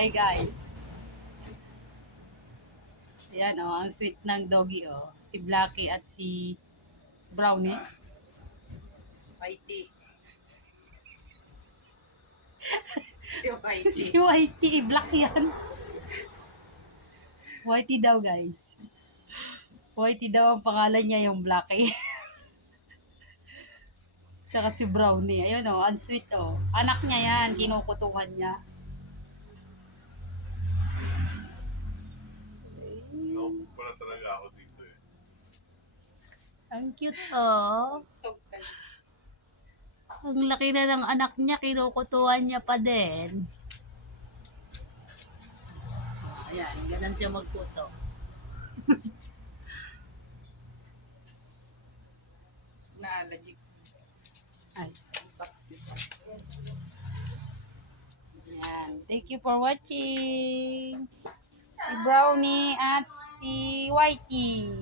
Hi guys. Ayan ang sweet ng doggy Si Blackie at si Brownie. Whitey. Si Whitey. Si Whitey, black yan. Whitey daw guys. Whitey daw ang pangalan niya yung Blackie. Tsaka si Brownie. Ayun ang sweet Anak niya yan, kinukutuhan niya. Naupo pala talaga ako dito eh. Ang cute Tug ka. Ang laki na ng anak niya, kinukutuhan niya pa din. Ayan, ganun siya magkuto. Na-allergic. Ay, Box dito. ayan. Thank you for watching. Si Brownie at si Whitey.